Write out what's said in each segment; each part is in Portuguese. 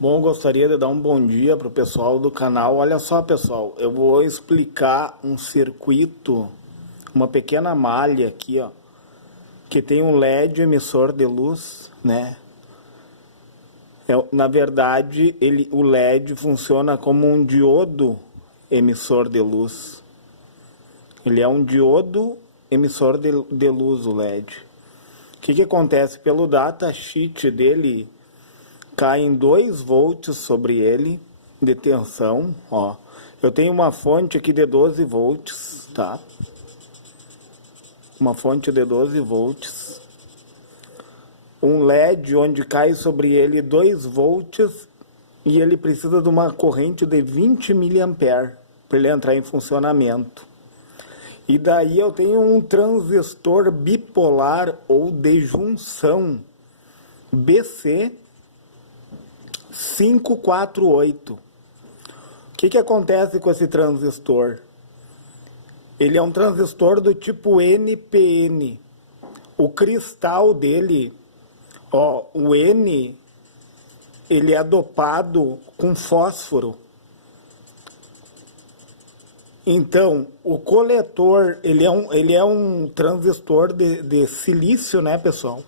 Bom, eu gostaria de dar um bom dia para o pessoal do canal. Olha só, pessoal, eu vou explicar um circuito, uma pequena malha aqui, ó, que tem um LED emissor de luz, né? Na verdade, o LED funciona como um diodo emissor de luz. Ele é um diodo emissor de luz, o LED. O que acontece? Pelo datasheet dele, caem 2 volts sobre ele de tensão, ó. Eu tenho uma fonte aqui de 12 volts, tá? Uma fonte de 12 volts. Um LED onde cai sobre ele 2 volts e ele precisa de uma corrente de 20 mA para ele entrar em funcionamento. E daí eu tenho um transistor bipolar ou de junção BC 548. O que acontece com esse transistor? Ele é um transistor do tipo NPN. O cristal dele, ó, o N, ele é dopado com fósforo. Então, o coletor, ele é um transistor de silício, né, pessoal?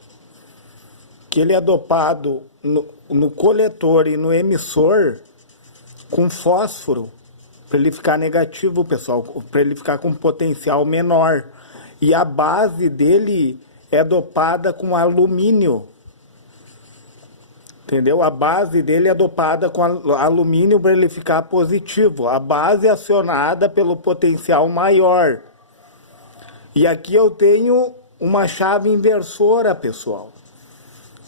Que ele é dopado no coletor e no emissor com fósforo, para ele ficar negativo, pessoal, para ele ficar com potencial menor. E a base dele é dopada com alumínio. Entendeu? A base dele é dopada com alumínio para ele ficar positivo. A base é acionada pelo potencial maior. E aqui eu tenho uma chave inversora, pessoal.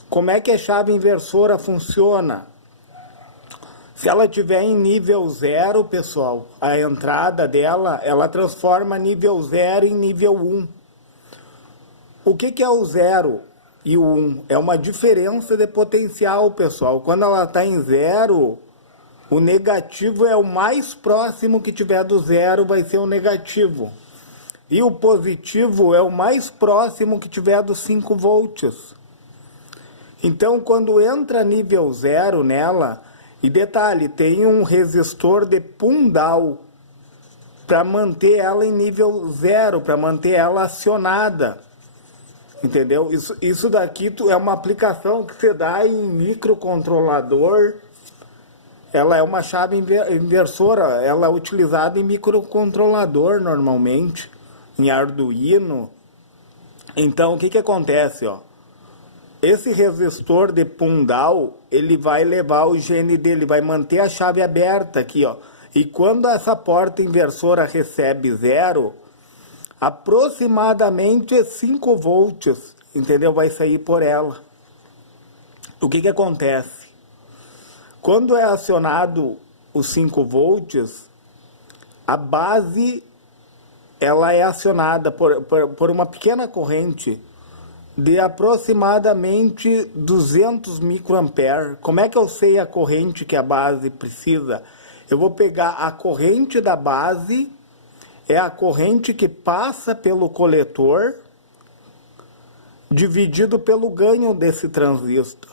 Como é que a chave inversora funciona? Se ela estiver em nível 0, pessoal, a entrada dela, ela transforma nível 0 em nível 1. O que é o 0 e o 1? É uma diferença de potencial, pessoal. Quando ela está em 0, o negativo é o mais próximo que tiver do 0, vai ser o negativo. E o positivo é o mais próximo que tiver dos 5 volts. Então, quando entra nível 0 nela, e detalhe, tem um resistor de Pundal para manter ela em nível 0, para manter ela acionada. Entendeu? Isso daqui é uma aplicação que você dá em microcontrolador. Ela é uma chave inversora, ela é utilizada em microcontrolador normalmente, em Arduino. Então, o que acontece, ó? Esse resistor de Pundal, ele vai levar o gene dele, vai manter a chave aberta aqui, ó. E quando essa porta inversora recebe 0, aproximadamente 5 volts, entendeu? Vai sair por ela. O que acontece? Quando é acionado os 5 volts, a base, ela é acionada por uma pequena corrente de aproximadamente 200 microamperes. Como é que eu sei a corrente que a base precisa? Eu vou pegar a corrente da base, é a corrente que passa pelo coletor, dividido pelo ganho desse transistor.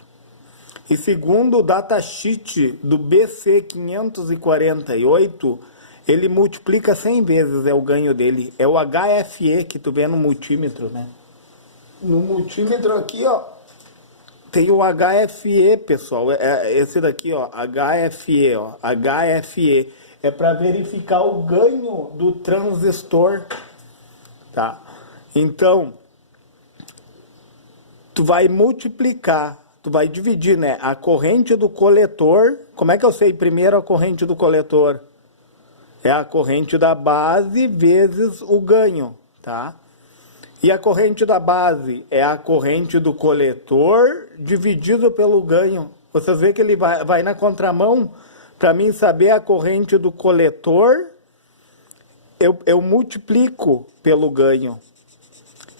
E segundo o datasheet do BC548, ele multiplica 100 vezes, é o ganho dele. É o HFE que tu vê no multímetro, né? No multímetro aqui, ó, tem o HFE, pessoal. É esse daqui, ó, HFE, ó, HFE. É para verificar o ganho do transistor, tá? Então, tu vai multiplicar, tu vai dividir, né, a corrente do coletor. Como é que eu sei primeiro a corrente do coletor? É a corrente da base vezes o ganho, tá? E a corrente da base é a corrente do coletor dividido pelo ganho. Vocês veem que ele vai na contramão. Para mim saber a corrente do coletor, eu multiplico pelo ganho.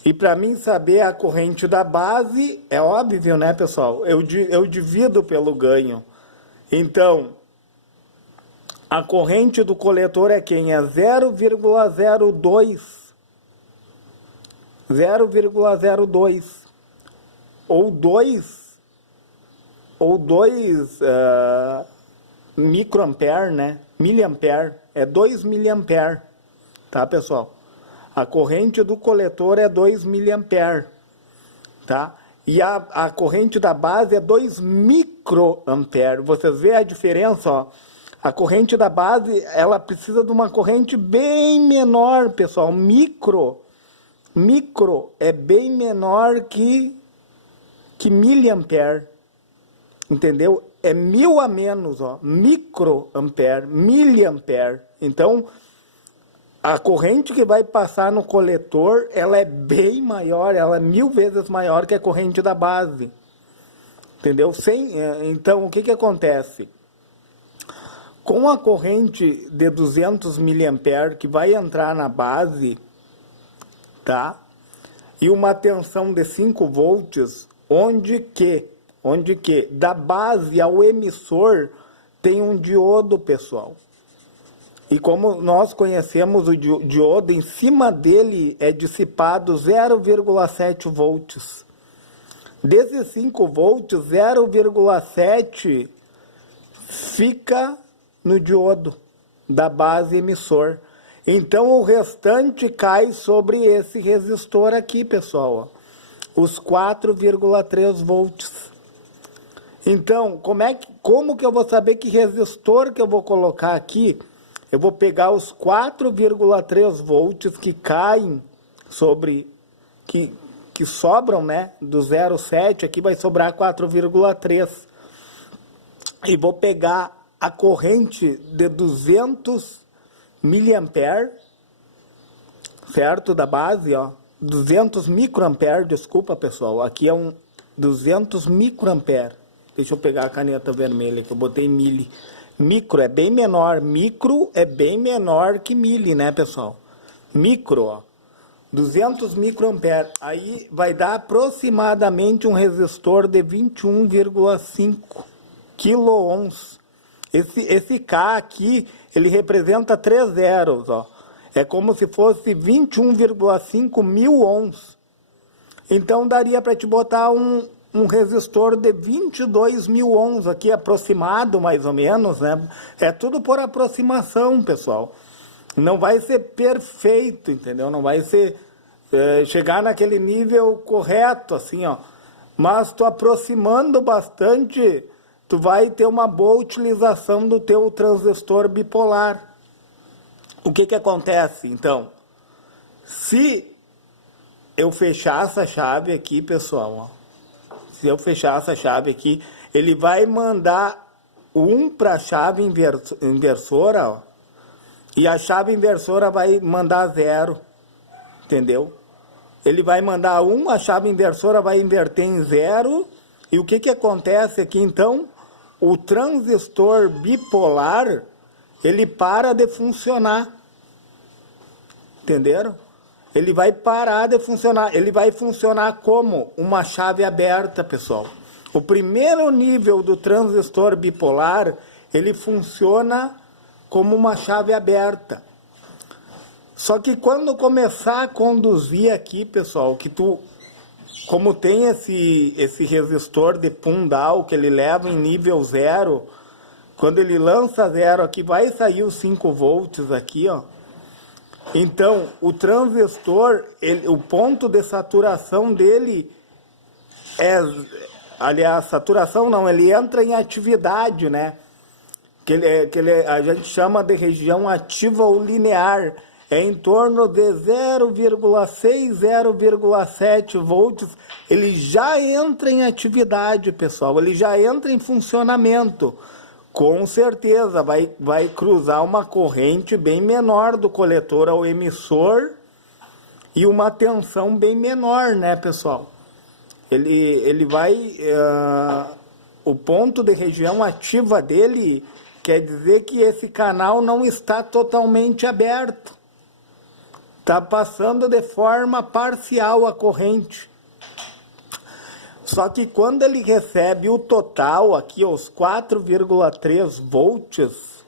E para mim saber a corrente da base, é óbvio, né, pessoal? Eu divido pelo ganho. Então, a corrente do coletor é quem? É 0,02. 0,02 ou 2 ou 2 microampere, né? Miliampere, é 2 miliampere, tá, pessoal? A corrente do coletor é 2 miliampere, tá? E a corrente da base é 2 microampere. Vocês veem a diferença, ó? A corrente da base, ela precisa de uma corrente bem menor, pessoal. Micro é bem menor que miliampere, entendeu? É 1000 a menos, ó. Microampere, miliampere. Então, a corrente que vai passar no coletor, ela é bem maior, ela é 1000 vezes maior que a corrente da base, entendeu? Então, o que acontece? Com a corrente de 200 miliampere que vai entrar na base, tá? E uma tensão de 5 volts, onde que da base ao emissor tem um diodo, pessoal. E como nós conhecemos o diodo, em cima dele é dissipado 0,7 volts. Desses 5 volts, 0,7 fica no diodo da base emissor. Então o restante cai sobre esse resistor aqui, pessoal, ó, os 4,3 volts. Então, como que eu vou saber que resistor que eu vou colocar aqui? Eu vou pegar os 4,3 volts que caem sobre, que sobram, né, do 0,7, aqui vai sobrar 4,3. E vou pegar a corrente de 200 miliampere, certo? Da base, ó, 200 microampere, desculpa, pessoal, aqui é um 200 microampere. Deixa eu pegar a caneta vermelha que eu botei mili. Micro é bem menor, micro é bem menor que mili, né, pessoal? Micro, ó, 200 microampere, aí vai dar aproximadamente um resistor de 21,5 quiloohms. Esse K aqui, ele representa 3 zeros, ó. É como se fosse 21,5 mil ohms. Então, daria para te botar um resistor de 22 mil ohms aqui, aproximado mais ou menos, né? É tudo por aproximação, pessoal. Não vai ser perfeito, entendeu? Não vai ser chegar naquele nível correto, assim, ó. Mas tu aproximando bastante, tu vai ter uma boa utilização do teu transistor bipolar. O que acontece, então? Se eu fechar essa chave aqui, pessoal, ó, se eu fechar essa chave aqui, ele vai mandar 1 para a chave inversora, ó, e a chave inversora vai mandar 0, entendeu? Ele vai mandar 1, a chave inversora vai inverter em 0, e o que acontece aqui, então? O transistor bipolar, ele para de funcionar, entenderam? Ele vai parar de funcionar, ele vai funcionar como uma chave aberta, pessoal. O primeiro nível do transistor bipolar, ele funciona como uma chave aberta. Só que quando começar a conduzir aqui, pessoal, que como tem esse resistor de punch-down que ele leva em nível 0, quando ele lança 0 aqui, vai sair os 5 volts aqui, ó. Então, o transistor, o ponto de saturação dele aliás, saturação não, ele entra em atividade, né? A gente chama de região ativa ou linear. É em torno de 0,6, 0,7 volts, ele já entra em atividade, pessoal, ele já entra em funcionamento. Com certeza, vai cruzar uma corrente bem menor do coletor ao emissor e uma tensão bem menor, né, pessoal? Ele vai... o ponto de região ativa dele quer dizer que esse canal não está totalmente aberto. Está passando de forma parcial a corrente. Só que quando ele recebe o total, aqui os 4,3 volts,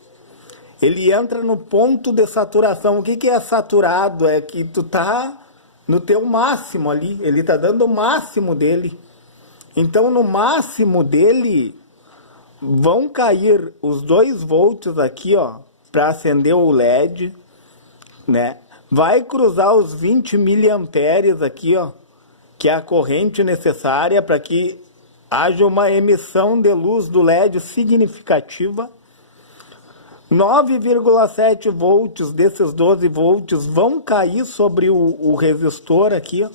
ele entra no ponto de saturação. O que é saturado? É que tu tá no teu máximo ali, ele está dando o máximo dele. Então, no máximo dele, vão cair os 2 volts aqui, ó, para acender o LED, né? Vai cruzar os 20 miliamperes aqui, ó, que é a corrente necessária para que haja uma emissão de luz do LED significativa. 9,7 volts desses 12 volts vão cair sobre o resistor aqui, ó.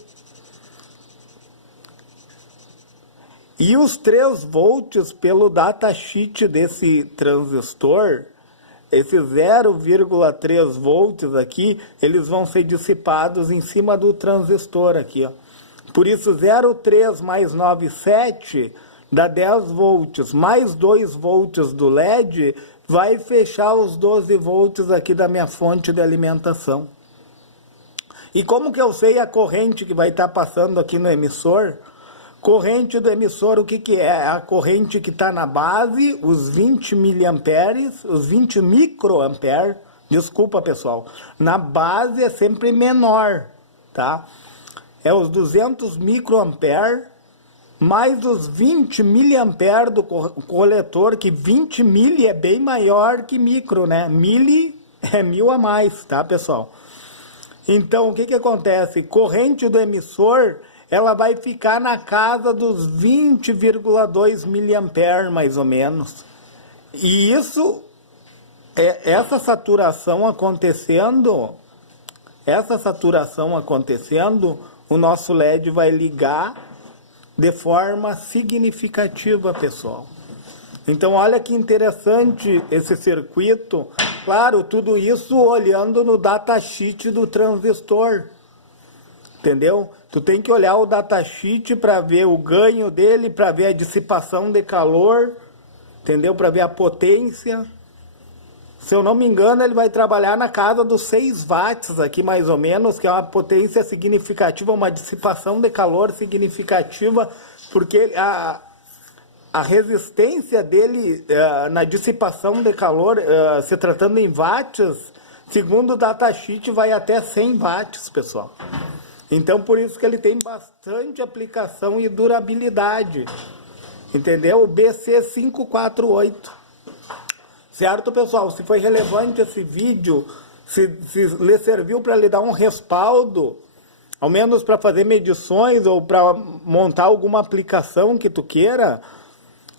E os 3 volts pelo datasheet desse transistor, esses 0,3 volts aqui, eles vão ser dissipados em cima do transistor aqui, ó. Por isso 0,3 mais 9,7 dá 10 volts, mais 2 volts do LED, vai fechar os 12 volts aqui da minha fonte de alimentação. E como que eu sei a corrente que vai estar passando aqui no emissor? Corrente do emissor, o que que é? A corrente que está na base, os 20 miliamperes, os 20 microamperes, desculpa pessoal, na base é sempre menor, tá? É os 200 microamperes, mais os 20 miliamperes do coletor, que 20 mili é bem maior que micro, né? Mili é 1000 a mais, tá pessoal? Então, o que que acontece? Corrente do emissor, ela vai ficar na casa dos 20,2 miliamperes, mais ou menos. E isso, essa saturação acontecendo, o nosso LED vai ligar de forma significativa, pessoal. Então, olha que interessante esse circuito. Claro, tudo isso olhando no datasheet do transistor. Entendeu? Tu tem que olhar o datasheet para ver o ganho dele, para ver a dissipação de calor, entendeu? Para ver a potência. Se eu não me engano, ele vai trabalhar na casa dos 6 watts aqui, mais ou menos, que é uma potência significativa, uma dissipação de calor significativa, porque a resistência dele na dissipação de calor, se tratando em watts, segundo o datasheet, vai até 100 watts, pessoal. Então, por isso que ele tem bastante aplicação e durabilidade. Entendeu? O BC548. Certo, pessoal? Se foi relevante esse vídeo, se lhe serviu para lhe dar um respaldo, ao menos para fazer medições ou para montar alguma aplicação que tu queira,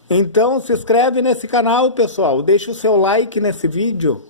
então se inscreve nesse canal, pessoal. Deixa o seu like nesse vídeo.